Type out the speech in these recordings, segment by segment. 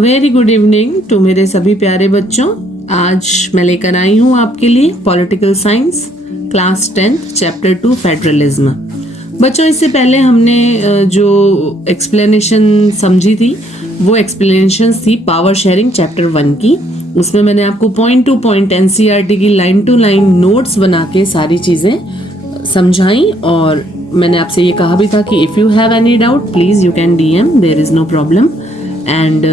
Very good evening to मेरे सभी प्यारे बच्चों। आज मैं लेकर आई हूँ आपके लिए political science class 10th chapter 2 federalism. बच्चों, इससे पहले हमने जो एक्सप्लेनेशन समझी थी वो एक्सप्लेनेशन थी पावर शेयरिंग चैप्टर 1 की। उसमें मैंने आपको पॉइंट टू पॉइंट एनसीईआरटी की लाइन टू लाइन नोट्स बना के सारी चीज़ें समझाई, और मैंने आपसे ये कहा भी था कि if you have any doubt please you can DM, there is no problem. And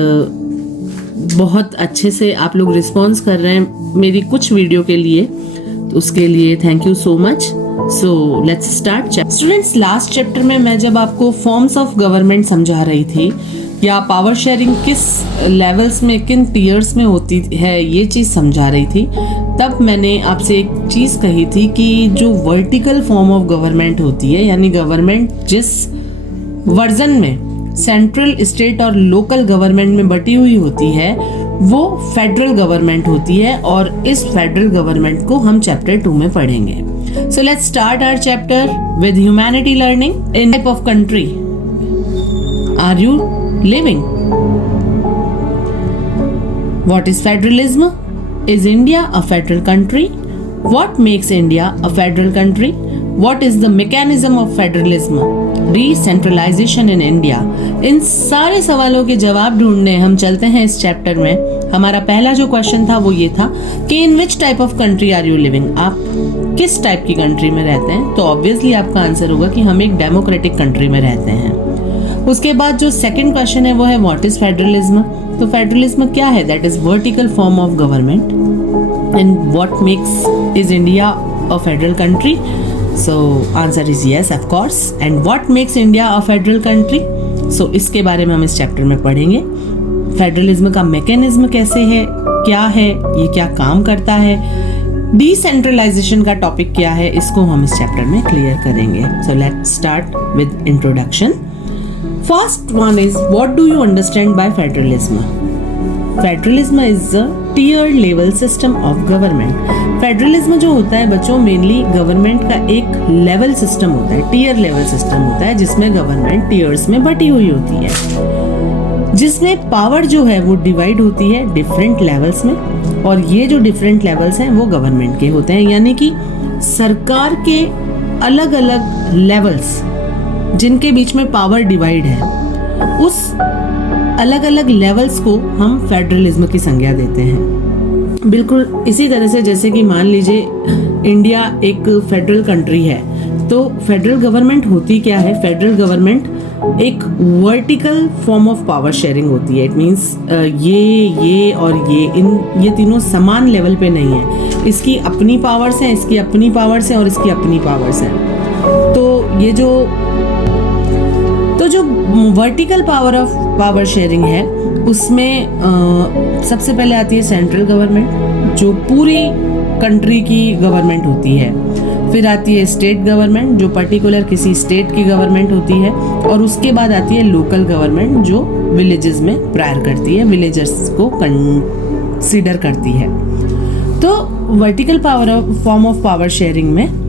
बहुत अच्छे से आप लोग रिस्पॉन्स कर रहे हैं मेरी कुछ वीडियो के लिए, तो उसके लिए thank you so much. So let's start. Students, last chapter में मैं जब आपको फॉर्म्स ऑफ गवर्नमेंट समझा रही थी या पावर शेयरिंग किस लेवल्स में किन टीयर्स में होती है ये चीज़ समझा रही थी, तब मैंने आपसे एक चीज़ कही थी कि जो वर्टिकल फॉर्म ऑफ गवर्नमेंट होती है, यानी गवर्नमेंट जिस वर्जन में सेंट्रल, स्टेट और लोकल गवर्नमेंट में बटी हुई होती है, वो फेडरल गवर्नमेंट होती है, और इस फेडरल गवर्नमेंट को हम चैप्टर 2 में पढ़ेंगे। So let's start our chapter with humanity learning. In type of country are you living? What is federalism? Is India a federal country? What makes India a federal country? What is the mechanism of federalism? Decentralization in India. इन सारे सवालों के जवाब ढूंढने हम चलते हैं इस chapter में। हमारा पहला जो क्वेश्चन था वो ये था कि in which type of country are you living? आप किस टाइप की कंट्री में रहते हैं? तो ऑब्वियसली आपका आंसर होगा कि हम एक डेमोक्रेटिक कंट्री में रहते हैं। उसके बाद जो सेकंड क्वेश्चन है वो है व्हाट इज फेडरलिज्म? तो फेडरलिज्म क्या है? That is vertical form of government. And what makes is India a federal country? So answer is yes, of course. And what makes India a federal country? So इसके बारे में हम इस chapter में पढ़ेंगे। फेडरलिज्म का मैकेनिज्म कैसे है, क्या है, ये क्या काम करता है, डिसेंट्रलाइजेशन का टॉपिक क्या है, इसको हम इस चैप्टर में क्लियर करेंगे। सो let's start with introduction. First one is, what do you understand by federalism? Federalism is a tier level system of government. Federalism जो होता है बच्चों, मेनली गवर्नमेंट का एक लेवल सिस्टम होता है, टीयर लेवल सिस्टम होता है, जिसमें गवर्नमेंट टीयर्स में बटी हुई होती है, जिसमें पावर जो है वो डिवाइड होती है डिफरेंट लेवल्स में, और ये जो डिफरेंट लेवल्स हैं वो गवर्नमेंट के होते हैं, यानी कि सरकार के अलग अलग लेवल्स जिनके बीच में पावर डिवाइड है, उस अलग अलग लेवल्स को हम फेडरलिज्म की संज्ञा देते हैं। बिल्कुल इसी तरह से जैसे कि मान लीजिए इंडिया एक फेडरल कंट्री है, तो फेडरल गवर्नमेंट होती क्या है? फेडरल गवर्नमेंट एक vertical form of power sharing होती है। इट मीन्स ये और ये तीनों समान लेवल पे नहीं है। इसकी अपनी पावर्स हैं, इसकी अपनी पावर्स हैं, और इसकी अपनी पावर्स हैं। तो जो वर्टिकल पावर शेयरिंग है उसमें सबसे पहले आती है सेंट्रल गवर्नमेंट, जो पूरी कंट्री की गवर्नमेंट होती है। फिर आती है स्टेट गवर्नमेंट, जो पर्टिकुलर किसी स्टेट की गवर्नमेंट होती है, और उसके बाद आती है लोकल गवर्नमेंट, जो विलेजेस में प्रायर करती है, विलेजर्स को कंसीडर करती है। तो vertical form of power sharing में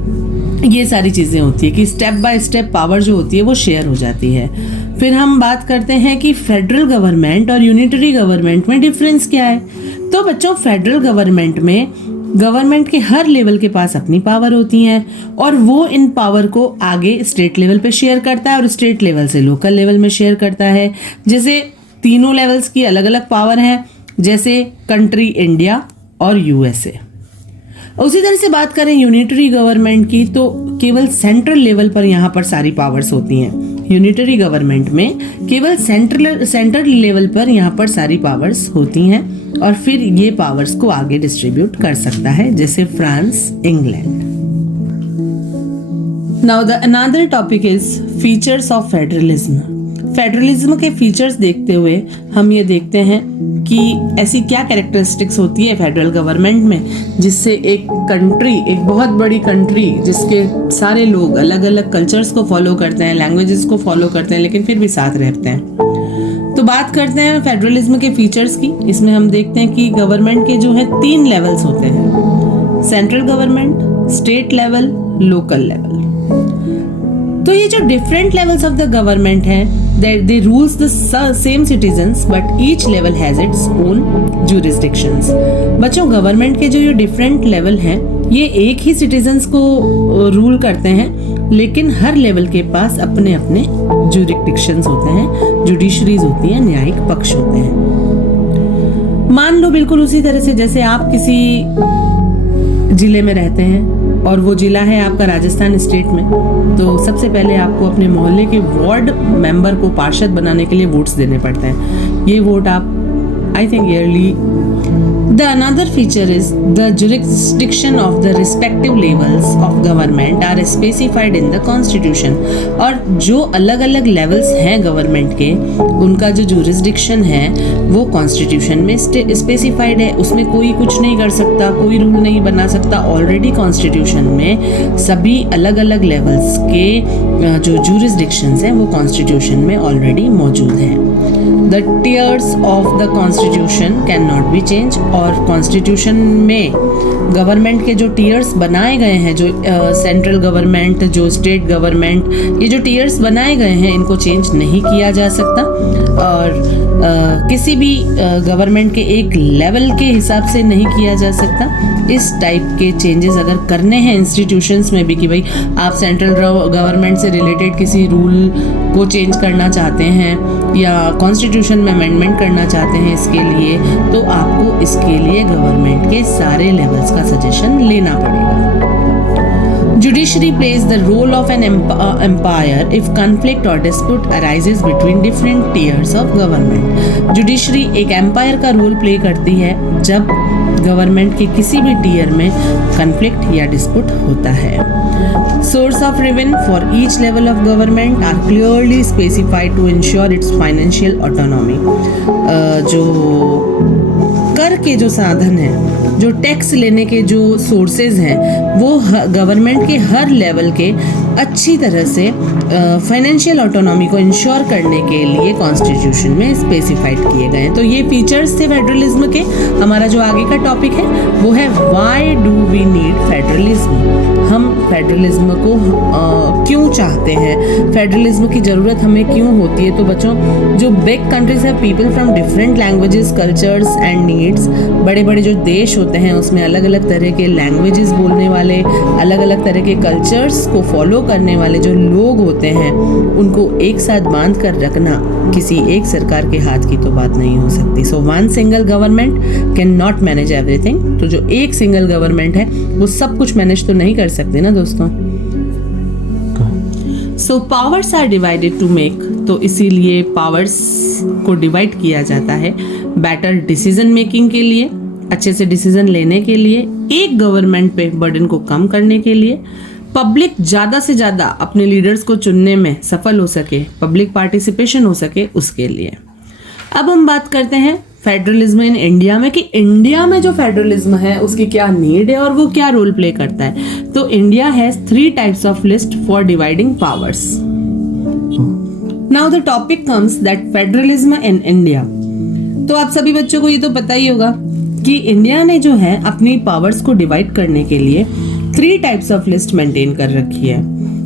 ये सारी चीज़ें होती है कि स्टेप बाय स्टेप पावर जो होती है वो शेयर हो जाती है। फिर हम बात करते हैं कि फेडरल गवर्नमेंट और यूनिटरी गवर्नमेंट में डिफरेंस क्या है। तो बच्चों, फेडरल गवर्नमेंट में गवर्नमेंट के हर लेवल के पास अपनी पावर होती हैं, और वो इन पावर को आगे स्टेट लेवल पे शेयर करता है, और स्टेट लेवल से लोकल लेवल में शेयर करता है। जैसे तीनों लेवल्स की अलग अलग पावर है, जैसे कंट्री इंडिया और USA। उसी तरह से बात करें यूनिटरी गवर्नमेंट की, तो केवल सेंट्रल लेवल पर यहाँ पर सारी पावर्स होती हैं। यूनिटरी गवर्नमेंट में केवल सेंट्रल लेवल पर यहाँ पर सारी पावर्स होती हैं, और फिर ये पावर्स को आगे डिस्ट्रीब्यूट कर सकता है, जैसे France, England. Now the another topic is features of federalism. Federalism के फीचर्स देखते हुए हम ये देखते हैं कि ऐसी क्या कैरेक्टरिस्टिक्स होती है फेडरल गवर्नमेंट में, जिससे एक कंट्री, एक बहुत बड़ी कंट्री जिसके सारे लोग अलग अलग कल्चर्स को फॉलो करते हैं, लैंग्वेजेस को फॉलो करते हैं, लेकिन फिर भी साथ रहते हैं। तो बात करते हैं फेडरलिज्म के फीचर्स की। इसमें हम देखते हैं कि गवर्नमेंट के जो है 3 लेवल्स होते हैं, central government, state level, local level. तो ये जो different levels of the government है, they rules the same citizens but each level has its own jurisdictions. बच्चों, गवर्नमेंट के जो ये डिफरेंट लेवल हैं ये एक ही सिटीजन्स को रूल करते हैं, लेकिन हर लेवल के पास अपने अपने जुरिडिक्शंस होते हैं, जुडिशरीज होती हैं, न्यायिक पक्ष होते हैं। मान लो बिल्कुल उसी तरह से जैसे आप किसी जिले में रहते हैं और वो जिला है आपका राजस्थान स्टेट में, तो सबसे पहले आपको अपने मोहल्ले के वार्ड मेंबर को पार्षद बनाने के लिए वोट्स देने पड़ते हैं। ये वोट आप I think yearly. The another feature is the jurisdiction of the respective levels of government are specified in the constitution. और जो अलग अलग लेवल्स हैं गवर्नमेंट के, उनका जो jurisdiction है वो कॉन्स्टिट्यूशन में स्पेसिफाइड है। उसमें कोई कुछ नहीं कर सकता, कोई रूल नहीं बना सकता। ऑलरेडी कॉन्स्टिट्यूशन में सभी अलग अलग लेवल्स के जो jurisdictions हैं वो कॉन्स्टिट्यूशन में ऑलरेडी मौजूद हैं। The tiers of the constitution cannot be changed। और कॉन्स्टिट्यूशन में गवर्नमेंट के जो टीयर्स बनाए गए हैं, जो सेंट्रल गवर्नमेंट, जो स्टेट गवर्नमेंट, ये जो टीयर्स बनाए गए हैं इनको चेंज नहीं किया जा सकता। और किसी भी गवर्नमेंट के एक लेवल के हिसाब से नहीं किया जा सकता। इस टाइप के चेंजेस अगर करने हैं इंस्टीट्यूशंस में भी कि भाई आप सेंट्रल गवर्नमेंट से रिलेटेड किसी रूल को चेंज करना चाहते हैं या कॉन्स्टिट्यूशन में अमेंडमेंट करना चाहते हैं इसके लिए, तो आपको इसके लिए गवर्नमेंट के सारे लेवल्स का सजेशन लेना पड़ेगा। Judiciary plays the role of an umpire if conflict or dispute arises between different tiers of government. Judiciary एक एम्पायर का रोल प्ले करती है जब गवर्नमेंट के किसी भी टीयर में कन्फ्लिक्ट या डिस्प्यूट होता है। Source of revenue for each level of government are clearly specified to ensure its financial autonomy. जो कर के जो साधन हैं, जो टैक्स लेने के जो सोर्सेज हैं, वो गवर्नमेंट के हर लेवल के अच्छी तरह से फाइनेंशियल ऑटोनॉमी को इंश्योर करने के लिए कॉन्स्टिट्यूशन में स्पेसिफाइड किए गए हैं। तो ये फीचर्स थे फेडरलिज्म के। हमारा जो आगे का टॉपिक है वो है why do we need federalism. हम फेडरलिज्म को क्यों चाहते हैं, फेडरलिज्म की ज़रूरत हमें क्यों होती है। तो बच्चों, जो बिग कंट्रीज है, people from different languages, cultures and needs, बड़े बड़े जो देश होते हैं उसमें अलग अलग तरह के लैंग्वेजेस बोलने वाले, अलग अलग तरह के कल्चर्स को फॉलो करने वाले जो लोग होते हैं, उनको एक साथ बांध कर रखना किसी एक सरकार के हाथ की तो बात नहीं हो सकती। So one single government can not manage everything. तो जो एक सिंगल गवर्नमेंट है वो सब कुछ मैनेज तो नहीं कर सकते ना दोस्तों। So powers are divided to make, तो इसीलिए पावर्स को डिवाइड किया जाता है बेटर डिसीजन मेकिंग के लिए, अच्छे से डिसीजन लेने के लिए, एक गवर्नमेंट पे बर्डन को कम करने के लिए, पब्लिक ज़्यादा से ज़्यादा अपने लीडर्स को चुनने में सफल हो सके, पब्लिक पार्टिसिपेशन हो सके, उसके लिए। अब हम बात करते हैं फेडरलिज्म इन इंडिया में, कि इंडिया में जो फेडरलिज्म है उसकी क्या नीड है और वो क्या रोल प्ले करता है। तो India has 3 types of list for dividing powers. Now the topic comes that federalism in India. तो आप सभी बच्चों को ये तो पता ही होगा कि इंडिया ने जो है अपनी पावर्स को डिवाइड करने के लिए 3 टाइप्स ऑफ लिस्ट मेंटेन कर रखी है।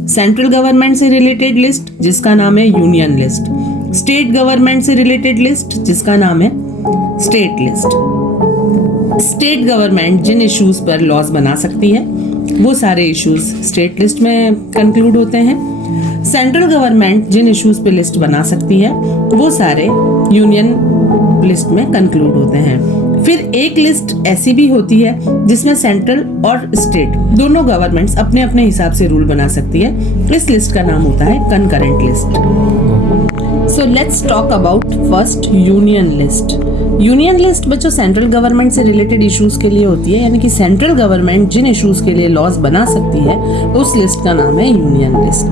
सेंट्रल गवर्नमेंट से रिलेटेड लिस्ट जिसका नाम है यूनियन लिस्ट, स्टेट गवर्नमेंट से रिलेटेड लिस्ट जिसका नाम है स्टेट लिस्ट। स्टेट गवर्नमेंट जिन इश्यूज पर लॉज बना सकती है वो सारे इश्यूज स्टेट लिस्ट में कंक्लूड होते हैं। सेंट्रल गवर्नमेंट जिन इश्यूज पे लिस्ट बना सकती है वो सारे यूनियन लिस्ट में कंक्लूड होते हैं। फिर एक लिस्ट ऐसी भी होती है जिसमें सेंट्रल और स्टेट दोनों गवर्नमेंट्स अपने अपने हिसाब से रूल बना सकती है। इस लिस्ट का नाम होता है concurrent list. So let's talk about first union list. Union list बच्चों सेंट्रल गवर्नमेंट से रिलेटेड इश्यूज के लिए होती है, यानी कि सेंट्रल गवर्नमेंट जिन इश्यूज के लिए लॉज बना सकती है उस लिस्ट का नाम है यूनियन लिस्ट,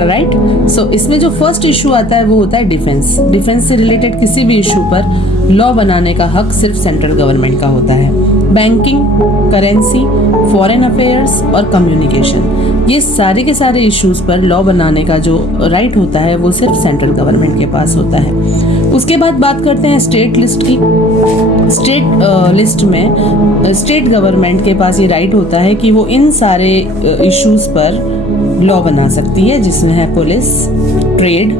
राइट। सो इसमें जो फर्स्ट इशू आता है वो होता है डिफेंस। डिफेंस से रिलेटेड किसी भी इशू पर लॉ बनाने का हक सिर्फ सेंट्रल गवर्नमेंट का होता है। बैंकिंग, करेंसी, फॉरेन अफेयर्स और कम्युनिकेशन, ये सारे के सारे इश्यूज पर लॉ बनाने का जो राइट होता है वो सिर्फ सेंट्रल गवर्नमेंट के पास होता है। उसके बाद बात करते हैं स्टेट लिस्ट की। स्टेट लिस्ट में स्टेट गवर्नमेंट के पास ये राइट होता है कि वो इन सारे इश्यूज पर लॉ बना सकती है, जिसमें है police, trade,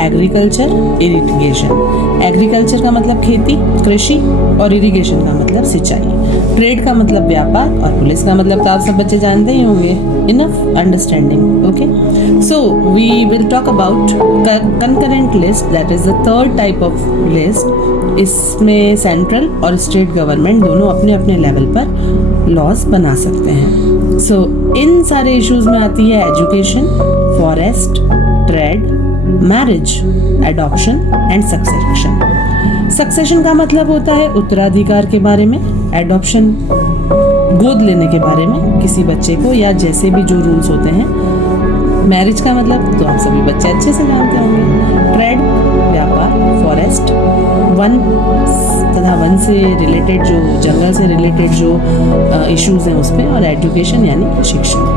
agriculture, irrigation. Agriculture का मतलब खेती, कृषि, और इरिगेशन का मतलब सिंचाई। ट्रेड का मतलब व्यापार, और पुलिस का मतलब तो आप सब बच्चे जानते ही होंगे। Enough understanding? Okay, so we will talk about concurrent list, that is the third type of list. इसमें सेंट्रल और स्टेट गवर्नमेंट दोनों अपने अपने लेवल पर लॉज बना सकते हैं। सो इन सारे इश्यूज में आती है education, forest, trade, marriage, adoption and succession. Succession का मतलब होता है उत्तराधिकार के बारे में, एडॉप्शन गोद लेने के बारे में किसी बच्चे को, या जैसे भी जो रूल्स होते हैं। मैरिज का मतलब तो आप सभी बच्चे अच्छे से जानते होंगे। ट्रेड व्यापार, फॉरेस्ट वन तथा वन से रिलेटेड जो जंगल से रिलेटेड जो इश्यूज हैं उस पर, और एजुकेशन यानी शिक्षा।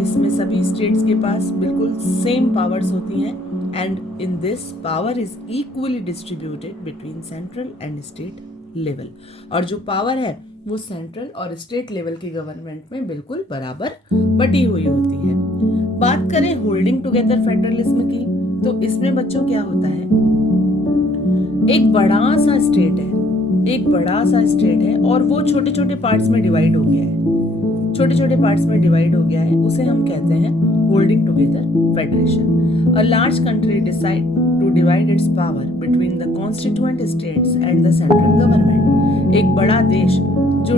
इसमें सभी स्टेट्स के पास बिल्कुल सेम पावर्स होती हैं, and in this power is equally distributed between central and state level. और जो पावर है वो सेंट्रल और स्टेट लेवल की गवर्नमेंट में बिल्कुल बराबर बटी हुई होती है। बात करें होल्डिंग टुगेदर फेडरलिज्म की, तो इसमें बच्चों क्या होता है, एक बड़ा सा स्टेट है और वो छोटे छोटे पार्ट्स में डिवाइड हो गया है, उसे हम कहते हैं holding together federation. A large country decide to divide its power between the constituent states and the central government. एक बड़ा देश जो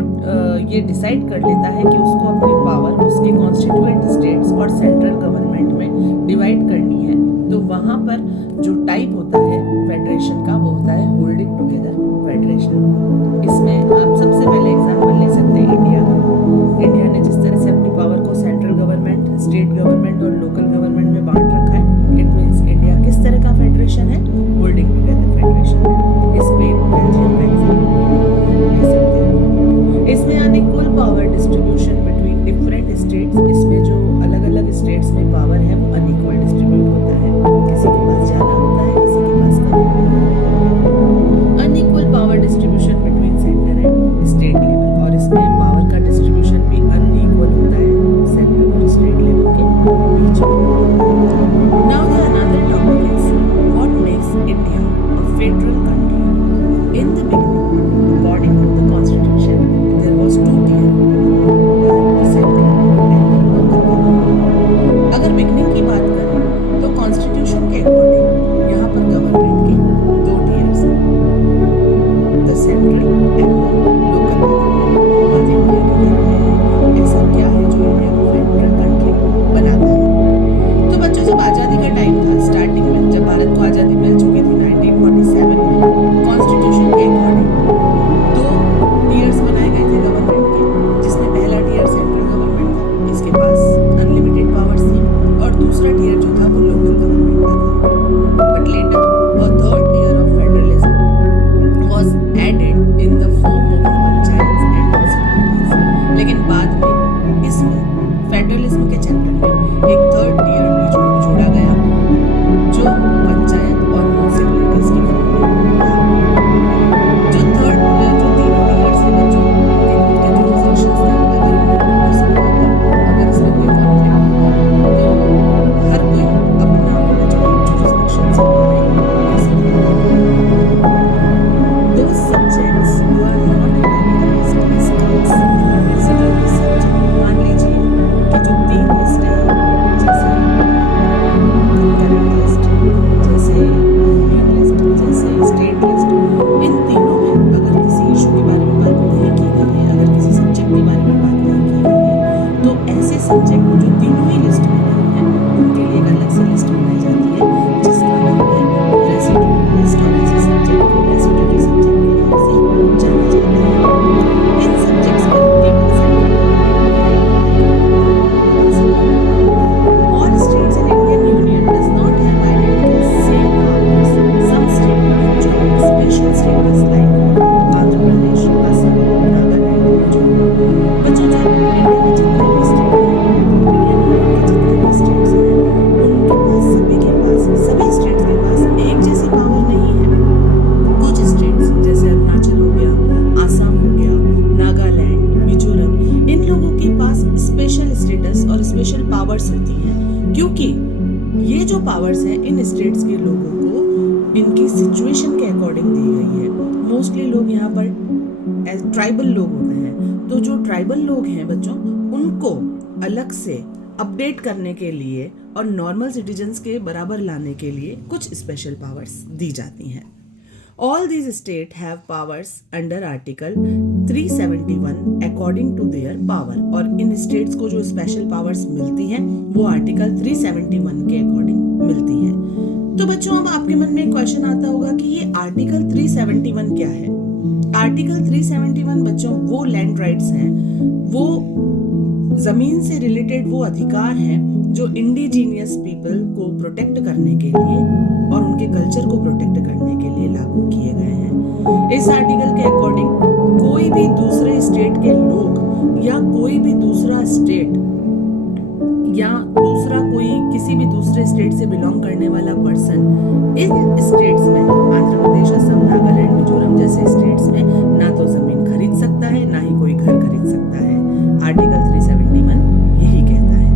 ये डिसाइड कर लेता है कि उसको अपनी पावर उसके कॉन्स्टिट्यूएंट स्टेट्स और सेंट्रल गवर्नमेंट में डिवाइड करनी है, तो वहाँ पर जो टाइप होता है फेडरेशन का वो होता है होल्डिंग टुगेदर फेडरेशन। इसमें आप सबसे पहले एग्जांपल ले सकते हैं इंडिया का। इंडिया ने जिस तरह से अपनी पावर को सेंट्रल गवर्नमेंट, स्टेट गवर्नमेंट और लोकल गवर्नमेंट में बांट रखा है, इट मींस इंडिया किस तरह का फेडरेशन है, होल्डिंग टुगेदर फेडरेशन है। स्पेन, बेल्जियम का एग्जांपल ले सकते हैं। इसमें unequal power distribution between different states, इसमें जो अलग अलग स्टेट्स में पावर है वो अनइक्वल डिस्ट्रीब्यूट होता है, किसी के पास ज्यादा होता है, किसी के पास कम होता है। Unequal power distribution between centre and state level, और इसमें पावर का डिस्ट्रीब्यूशन भी अनइक्वल होता है सेंट्रल और स्टेट लेवल के सब्जेक्ट जो तीनों ही लिस्ट में नहीं है उनके लिए एक अलग से लिस्ट बनाई जाती है जिसका नाम है रेसिड्यूअरी लिस्ट, और ऐसे सब्जेक्ट को रेसिड्यूअरी सब्जेक्ट के नाम से जाना जाता है। इन सब्जेक्ट्स पर केवल central all states in Indian Union does not have identical same powers. Some states enjoy special status like Andhra Pradesh, Assam, Nagaland, Mizoram. बच्चों जो इंडिया में जितने भी स्टेट हैं, इंडियन यूनियन के जितने भी स्टेट्स हैं, उनके पास सभी स्टेट्स के पास एक जैसी पावर नहीं है। कुछ स्टेट्स जैसे अरुणाचल हो गया, आसाम हो गया, नागालैंड, मिजोरम, इन लोगों के पास स्पेशल स्टेटस और स्पेशल पावर्स होती हैं, क्योंकि ये जो पावर्स हैं इन स्टेट्स के लोगों को इनकी सिचुएशन के अकॉर्डिंग दी गई है। मोस्टली लोग यहाँ पर ट्राइबल लोग होते हैं, तो जो ट्राइबल लोग हैं बच्चों, उनको अलग से अपडेट करने के लिए और नॉर्मल सिटीजन्स के बराबर लाने के लिए कुछ स्पेशल पावर्स दी जाती हैं। All these states have powers under Article 371 according to their power, और इन स्टेट्स को जो स्पेशल पावर्स मिलती हैं वो आर्टिकल 371 के अकॉर्डिंग मिलती हैं। तो बच्चों अब आपके मन में एक क्वेश्चन आता होगा कि ये आर्टिकल 371 क्या है। आर्टिकल 371 बच्चों वो लैंड राइट्स हैं, वो जमीन से रिलेटेड वो अधिकार हैं जो इंडिजीनियस पीपल को प्रोटेक्ट करने के लिए और उनके कल्चर को प्रोटेक्ट करने के लिए लागू किए गए हैं। इस आर्टिकल के अकॉर्डिंग कोई भी दूसरे स्टेट के लोग या कोई भी दूसरा स्टेट या दूसरा कोई किसी भी दूसरे स्टेट से बिलोंग करने वाला पर्सन इन स्टेट्स में, आंध्र प्रदेश, असम, नागालैंड, मिजोरम जैसे स्टेट्स में ना तो जमीन खरीद सकता है ना ही कोई घर खरीद सकता है। आर्टिकल 371 यही कहता है।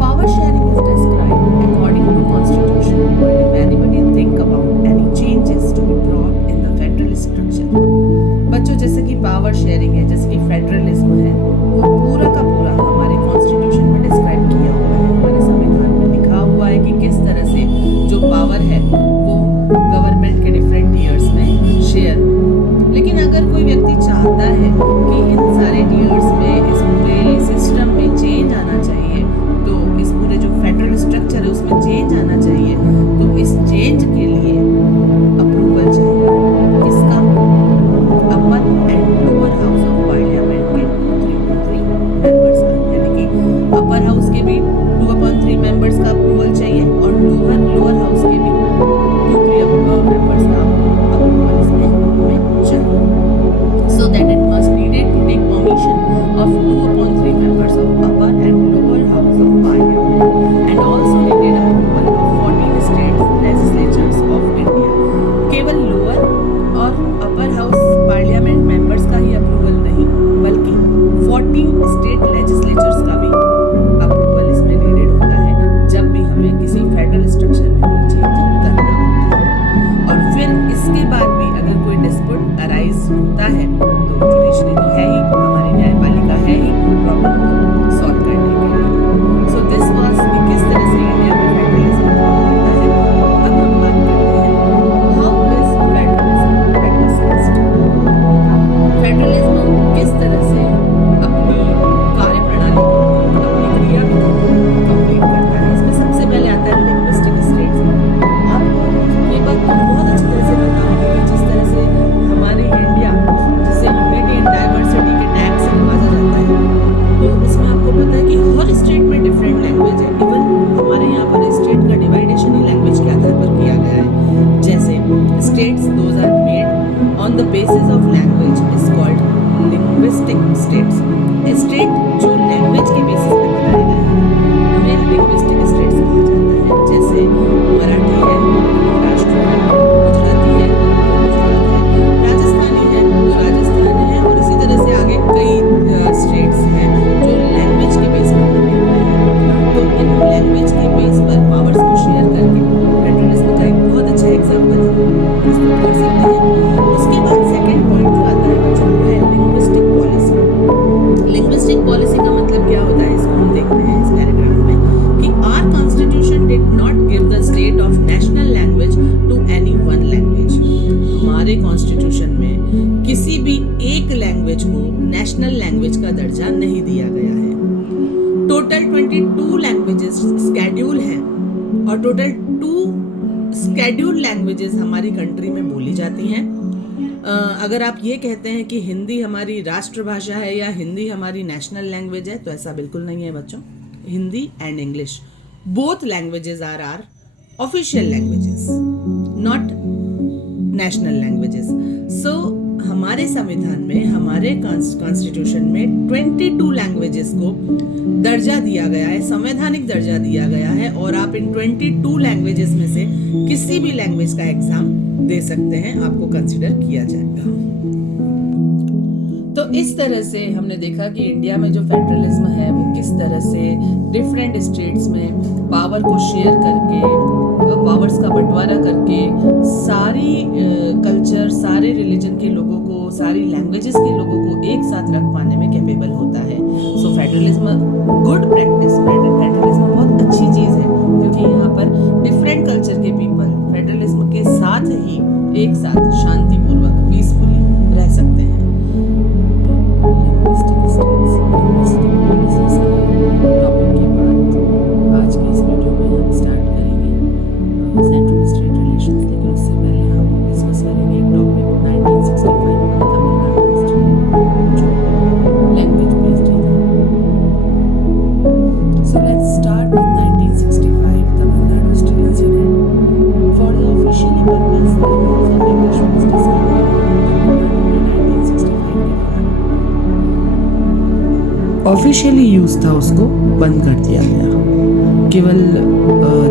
Power sharing is described according to Constitution, but if anybody think about any changes to be brought in the federal structure, बच्चों जैसे कि पावर शेयरिंग है, जैसे कि फेडरलिज्म है, वो पूरा का पूरा हमारे कॉन्स्टिट्यूशन में डिस्क्राइब किया हुआ है, हमारे संविधान में लिखा हुआ है कि किस तरह से जो पावर है वो गवर्नमेंट के डिफरेंट ईयर्स में शेयर हो। लेकिन अगर कोई व्यक्ति चाहता है कि इन सारे ईयर्स में इस पूरे सिस्टम में चेंज आना चाहिए, तो इस पूरे जो फेडरल स्ट्रक्चर है उसमें चेंज आना चाहिए, तो इस चेंज के लिए अप्रूवल चाहिए। इसका upper and lower house of parliament के 2/3 मेंबर्स का, यानी कि अपर हाउस के भी 2/3 मेंबर्स का अप्रूवल चाहिए और लोअर हाउस के भी 2/3 मेंबर्स का अप्रूवल इसमें हमें चाहिए। So that it must needed to take permission of 2/3 members of upper and lower house of parliament and also needed approval of 14 state legislatures of India. केवल lower और upper house parliament members का ही approval नहीं, बल्कि 14 state legislatures का भी approval इसमें needed होता है जब भी हमें किसी फेडरल स्ट्रक्चर में कोई चेंज करना होता है। और फिर इसके बाद भी अगर कोई डिस्प्यूट अराइज होता है तो जुडिशरी तो है ही, हमारी न्यायपालिका है ही प्रॉब्लम को सॉल्व करने के लिए। सो दिस वाज कि किस तरह से इंडिया में फेडरलिज्म काम करता है। अब हम बात करते हैं how is federalism practised. Federalism किस तरह से अपनी कार्यप्रणाली को, अपनी क्रिया को कंप्लीट करता है। इसमें सबसे पहले आता है लिंग्विस्टिक स्टेट्स। आपको ये बात तो बहुत अच्छी तरह से पता होगी कि जिस तरह से हमारे इंडिया जिसे यूनिटी नेशनल लैंग्वेज का दर्जा नहीं दिया गया है। टोटल 22 लैंग्वेजेस स्केड्यूल हैं और टोटल 2 स्केड्यूल लैंग्वेजेस हमारी कंट्री में बोली जाती हैं। अगर आप ये कहते हैं कि हिंदी हमारी राष्ट्रभाषा है या हिंदी हमारी नेशनल लैंग्वेज है, तो ऐसा बिल्कुल नहीं है बच्चों। Hindi and English both languages are official languages, not national languages. So हमारे संविधान में, हमारे कॉन्स्टिट्यूशन में 22 लैंग्वेजेस को दर्जा दिया गया है, संवैधानिक दर्जा दिया गया है, और आप इन 22 लैंग्वेजेस में से किसी भी लैंग्वेज का एग्जाम दे सकते हैं, आपको कंसिडर किया जाएगा। तो इस तरह से हमने देखा कि इंडिया में जो फेडरलिज्म है वो किस तरह से डिफरेंट स्टेट्स में पावर को शेयर करके, पावर्स का बंटवारा करके सारी कल्चर, सारे रिलीजन के लोगों को, सारी लैंग्वेजेस के लोगों को एक साथ रख पाने में कैपेबल होता है। सो फेडरलिज्म गुड प्रैक्टिस, फेडरलिज्म बहुत अच्छी चीज़ है, क्योंकि यहाँ पर डिफरेंट कल्चर के पीपल फेडरलिज्म के साथ ही एक साथ शांतिपूर्वक पीसफुली रह सकते हैं। आज के इस वीडियो में हम स्टार्ट करेंगे सेंट्रल स्टेट रिलेशंस, लेकिन उससे पहले हम डिस्कस करेंगे एक टॉपिक 1965 का तमिलनाडु इंस्टीट्यूट जो लैंग्वेज बेस्ड था। सो let's start with 1965 Tamil Nadu state institute. For the officially purpose the use of English was discovered in 1965 के दौरान। ऑफिशियली यूज था उसको बंद कर दिया गया, केवल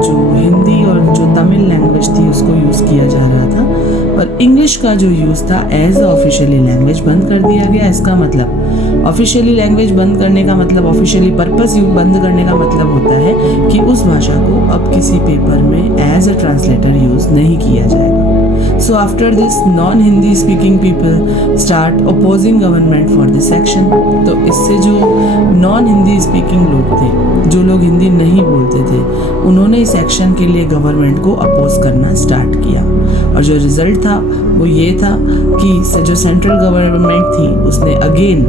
जो हिंदी और जो तमिल लैंग्वेज थी उसको यूज़ किया जा रहा था, और इंग्लिश का जो यूज़ था एज अ ऑफिशियली लैंग्वेज बंद कर दिया गया। इसका मतलब ऑफिशियली लैंग्वेज बंद करने का मतलब, ऑफिशियली पर्पस बंद करने का मतलब होता है कि उस भाषा को अब किसी पेपर में एज अ ट्रांसलेटर यूज़ नहीं किया जाएगा। So after this, non-Hindi speaking people start opposing government for this action. तो इससे जो non-Hindi speaking लोग थे, जो लोग हिंदी नहीं बोलते थे, उन्होंने इस एक्शन के लिए गवर्नमेंट को अपोज करना स्टार्ट किया, और जो रिजल्ट था वो ये था कि जो सेंट्रल गवर्नमेंट थी उसने अगेन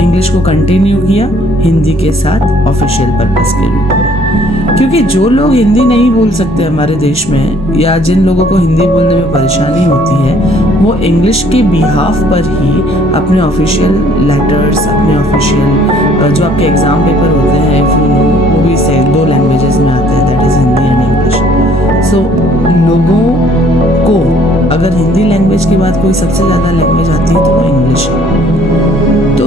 इंग्लिश को कंटिन्यू किया हिंदी के साथ ऑफिशियल पर्पस के रूप में। क्योंकि जो लोग हिंदी नहीं बोल सकते हमारे देश में, या जिन लोगों को हिंदी बोलने में परेशानी होती है, वो इंग्लिश के बिहाफ पर ही अपने ऑफिशियल लेटर्स, अपने ऑफिशियल जो आपके एग्ज़ाम पेपर होते हैं, इफ यू नो, वो भी से 2 लैंग्वेजेस में आते हैं, that is Hindi and English. So लोगों को अगर हिंदी लैंग्वेज के बाद कोई सबसे ज़्यादा लैंग्वेज आती है तो वो इंग्लिश है। तो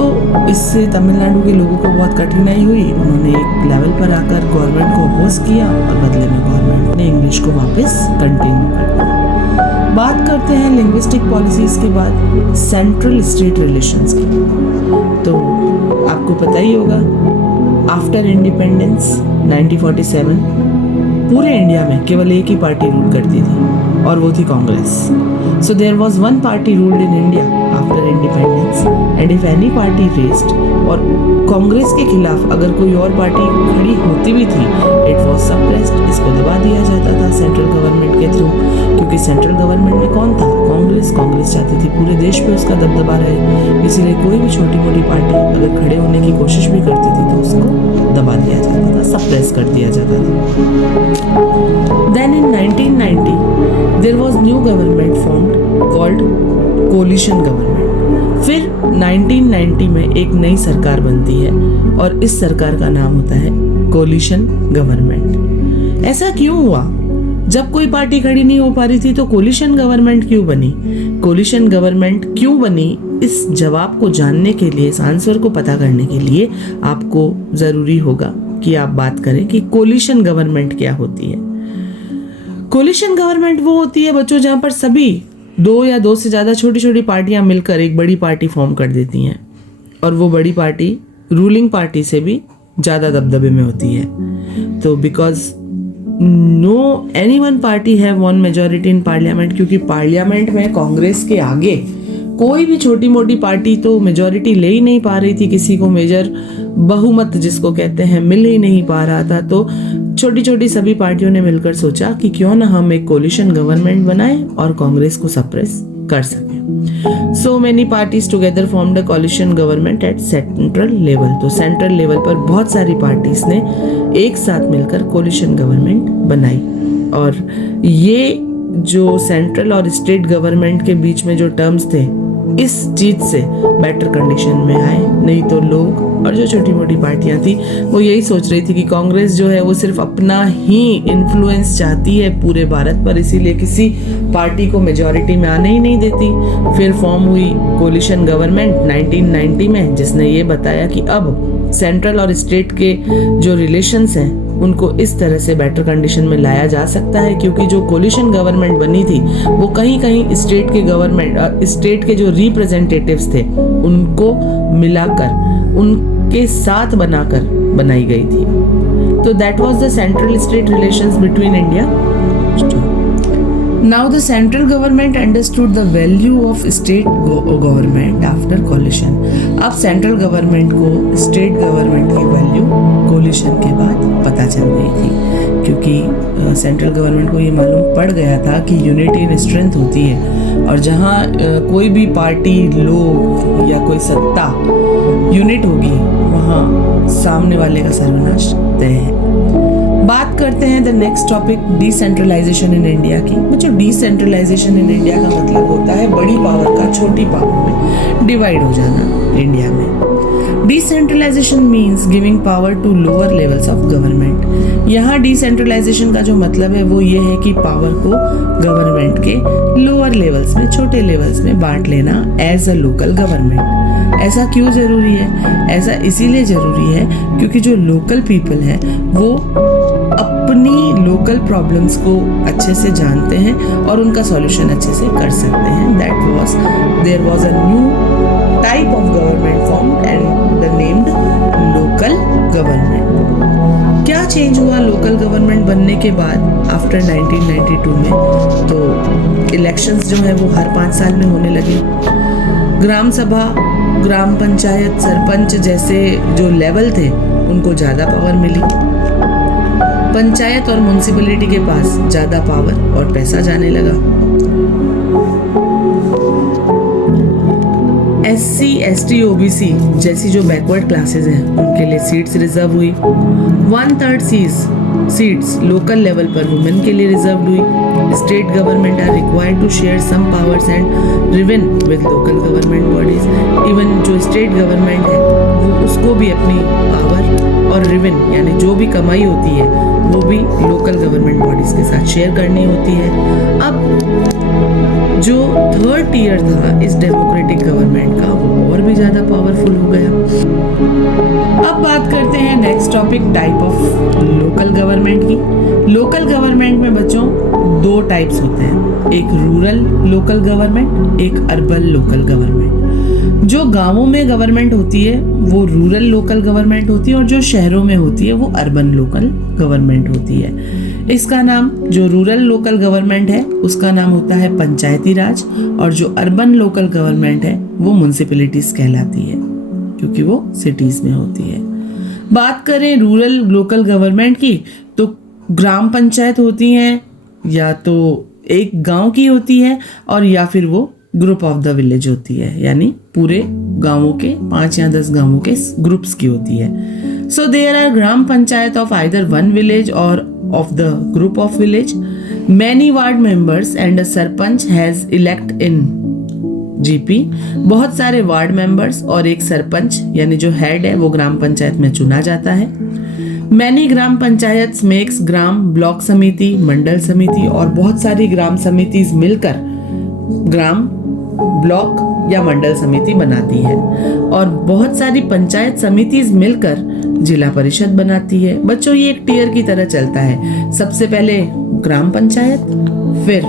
इससे तमिलनाडु के लोगों को बहुत कठिनाई हुई। उन्होंने एक लेवल पर आकर गवर्नमेंट को अपोज किया, और बदले में गवर्नमेंट ने इंग्लिश को वापस कंटिन्यू कर दिया। बात करते हैं लिंग्विस्टिक पॉलिसीज़ के बाद सेंट्रल स्टेट रिलेशंस की। तो आपको पता ही होगा, आफ्टर इंडिपेंडेंस 1947 पूरे इंडिया में केवल एक ही पार्टी रूल करती थी, और वो थी Congress. So there was one party ruled in India after independence, and if any party raised, और कांग्रेस के खिलाफ अगर कोई और पार्टी खड़ी होती भी थी, इट वॉज सप्रेस्ड, इसको दबा दिया जाता था सेंट्रल गवर्नमेंट के थ्रू। क्योंकि सेंट्रल गवर्नमेंट में कौन था? कांग्रेस चाहती थी पूरे देश पे उसका दबदबा रहे, इसीलिए कोई भी छोटी मोटी पार्टी अगर खड़े होने की कोशिश भी करती थी तो उसको दबा दिया जाता था, सप्रेस कर दिया जाता था। Then in 1990 there was new government formed called coalition government. फिर 1990 में एक नई सरकार बनती है, और इस सरकार का नाम होता है कोलिशन गवर्नमेंट। ऐसा क्यों हुआ? जब कोई पार्टी खड़ी नहीं हो पा रही थी तो कोलिशन गवर्नमेंट क्यों बनी? कोलिशन गवर्नमेंट क्यों बनी, इस जवाब को जानने के लिए, इस आंसर को पता करने के लिए आपको ज़रूरी होगा कि आप बात करें कि कोलिशन गवर्नमेंट क्या होती है। कोलिशन गवर्नमेंट वो होती है बच्चों जहाँ पर सभी 2 या 2 से ज़्यादा छोटी छोटी पार्टियाँ मिलकर एक बड़ी पार्टी फॉर्म कर देती हैं, और वो बड़ी पार्टी रूलिंग पार्टी से भी ज़्यादा दबदबे में होती है। तो because no any one party have won majority in parliament, क्योंकि पार्लियामेंट में कांग्रेस के आगे कोई भी छोटी मोटी पार्टी तो मेजॉरिटी ले ही नहीं पा रही थी, किसी को मेजर बहुमत जिसको कहते हैं मिल ही नहीं पा रहा था। तो छोटी छोटी सभी पार्टियों ने मिलकर सोचा कि क्यों ना हम एक कोलिशन गवर्नमेंट बनाएं और कांग्रेस को सप्रेस कर सकें। So many parties together formed a coalition government at central level. तो सेंट्रल लेवल पर बहुत सारी पार्टीज ने एक साथ मिलकर कोलिशन गवर्नमेंट बनाई, और ये जो सेंट्रल और स्टेट गवर्नमेंट के बीच में जो टर्म्स थे, इस चीज से बेटर कंडीशन में आए। नहीं तो लोग और जो छोटी मोटी पार्टियां थी वो यही सोच रही थी कि कांग्रेस जो है वो सिर्फ अपना ही इन्फ्लुएंस चाहती है पूरे भारत पर, इसीलिए किसी पार्टी को मेजॉरिटी में आने ही नहीं देती। फिर फॉर्म हुई कोलिशन गवर्नमेंट 1990 में, जिसने ये बताया कि अब सेंट्रल और स्टेट के जो रिलेशंस हैं उनको इस तरह से बेटर कंडीशन में लाया जा सकता है, क्योंकि जो कोलिशन गवर्नमेंट बनी थी वो कहीं कहीं स्टेट के जो रिप्रेजेंटेटिव्स थे उनको मिलाकर उनके साथ बनाकर बनाई गई थी। तो that was the central state relations between India. Now the central government understood the value of state government after coalition. अब सेंट्रल गवर्नमेंट को स्टेट गवर्नमेंट की वैल्यू कोलिशन के बाद पता चल गई थी, क्योंकि सेंट्रल गवर्नमेंट को ये मालूम पड़ गया था कि यूनिटी इन स्ट्रेंथ होती है, और जहाँ कोई भी पार्टी, लोग या कोई सत्ता यूनिट होगी वहाँ सामने वाले का सर्वनाश तय है। बात करते हैं the next topic, decentralisation in India की। बच्चों, डिसेंट्रलाइजेशन इन इंडिया का मतलब होता है बड़ी पावर का छोटी पावर में डिवाइड हो जाना इंडिया में। Decentralisation means giving power to lower levels of government. यहाँ डिसेंट्रलाइजेशन का जो मतलब है वो ये है कि पावर को गवर्नमेंट के लोअर लेवल्स में, छोटे लेवल्स में बांट लेना एज अ लोकल गवर्नमेंट। ऐसा क्यों जरूरी है? ऐसा इसीलिए जरूरी है क्योंकि जो लोकल पीपल है वो अपनी लोकल प्रॉब्लम्स को अच्छे से जानते हैं और उनका सॉल्यूशन अच्छे से कर सकते हैं। There was a new type of government formed and the named local government. क्या चेंज हुआ लोकल गवर्नमेंट बनने के बाद आफ्टर 1992 में? तो इलेक्शंस जो है वो हर 5 साल में होने लगे। ग्राम सभा, ग्राम पंचायत, सरपंच जैसे जो लेवल थे उनको ज़्यादा पावर मिली। पंचायत और म्युनिसिपैलिटी के पास ज़्यादा पावर और पैसा जाने लगा। SC, ST, OBC जैसी जो बैकवर्ड क्लासेस हैं उनके लिए सीट्स रिजर्व हुई। 1/3 सीट्स लोकल लेवल पर वुमेन के लिए रिजर्व हुई। State government are required to share some powers and revenue with local government bodies. Even जो स्टेट गवर्नमेंट है वो उसको भी अपनी पावर और रिवेन यानी जो भी कमाई होती है वो भी लोकल गवर्नमेंट बॉडीज के साथ शेयर करनी होती है। अब जो थर्ड टियर था इस डेमोक्रेटिक गवर्नमेंट का वो और भी ज्यादा पावरफुल हो गया। अब बात करते हैं next topic, type of local government की। लोकल गवर्नमेंट में बच्चों 2 टाइप्स होते हैं, एक रूरल लोकल गवर्नमेंट, एक अर्बन लोकल गवर्नमेंट। जो गांवों में गवर्नमेंट होती है वो रूरल लोकल गवर्नमेंट होती है और जो शहरों में होती है वो अर्बन लोकल गवर्नमेंट होती है। इसका नाम, जो रूरल लोकल गवर्नमेंट है उसका नाम होता है पंचायती राज, और जो अर्बन लोकल गवर्नमेंट है वो म्युनिसिपैलिटीज कहलाती है क्योंकि वो सिटीज में होती है। बात करें रूरल लोकल गवर्नमेंट की तो ग्राम पंचायत होती हैं, या तो एक गांव की होती है और या फिर वो ग्रुप ऑफ द विलेज होती है, यानी पूरे गांवों के 5 या 10 गांवों के ग्रुप्स की होती है। So there are gram panchayat of either one village और of the group of village. Many ward members and a sarpanch has elect in GP. बहुत सारे वार्ड मेंबर्स और एक सरपंच यानी जो हेड है वो ग्राम पंचायत में चुना जाता है। Many ग्राम पंचायत मेक्स ग्राम ब्लॉक समिति, मंडल समिति और बहुत सारी ग्राम समितिज मिलकर ग्राम ब्लॉक या मंडल समिति बनाती है, और बहुत सारी पंचायत समितिज मिलकर जिला परिषद बनाती है। बच्चों, ये एक टियर की तरह चलता है, सबसे पहले ग्राम पंचायत, फिर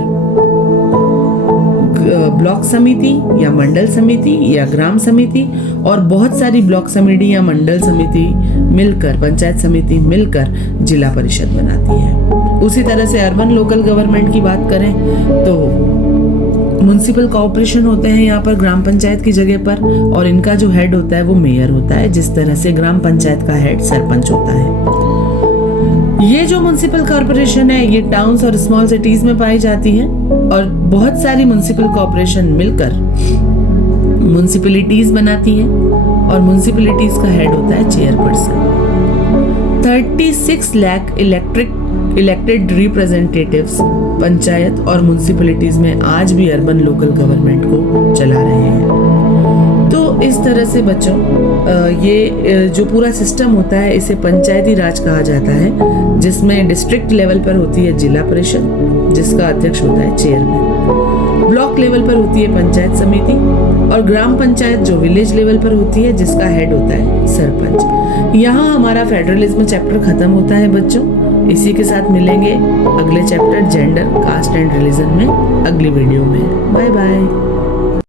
ब्लॉक समिति या मंडल समिति या ग्राम समिति, और बहुत सारी ब्लॉक समिति या मंडल समिति मिलकर, पंचायत समिति मिलकर जिला परिषद बनाती है। उसी तरह से अर्बन लोकल गवर्नमेंट की बात करें तो म्युनिसिपल कॉर्पोरेशन होते हैं यहाँ पर ग्राम पंचायत की जगह पर, और इनका जो हेड होता है वो मेयर होता है, जिस तरह से ग्राम पंचायत का हेड सरपंच होता है। ये जो म्युनिसिपल कॉरपोरेशन है ये टाउन्स और स्मॉल सिटीज में पाई जाती हैं और बहुत सारी म्युनिसिपल कॉरपोरेशन मिलकर म्युनिसिपैलिटीज बनाती हैं और म्युनिसिपैलिटीज का हेड होता है chairperson. 36 lakh elected representatives panchayat और म्युनिसिपैलिटीज में आज भी अर्बन लोकल गवर्नमेंट को चला रहे हैं। तो इस तरह से बच्चों ये जो पूरा सिस्टम होता है इसे पंचायती राज कहा जाता है, जिसमें डिस्ट्रिक्ट लेवल पर होती है जिला परिषद जिसका अध्यक्ष होता है चेयरमैन, ब्लॉक लेवल पर होती है पंचायत समिति और ग्राम पंचायत जो विलेज लेवल पर होती है जिसका हेड होता है सरपंच। यहाँ हमारा फेडरलिज्म चैप्टर खत्म होता है बच्चों। इसी के साथ मिलेंगे अगले chapter gender, caste and religion में अगली वीडियो में। Bye bye.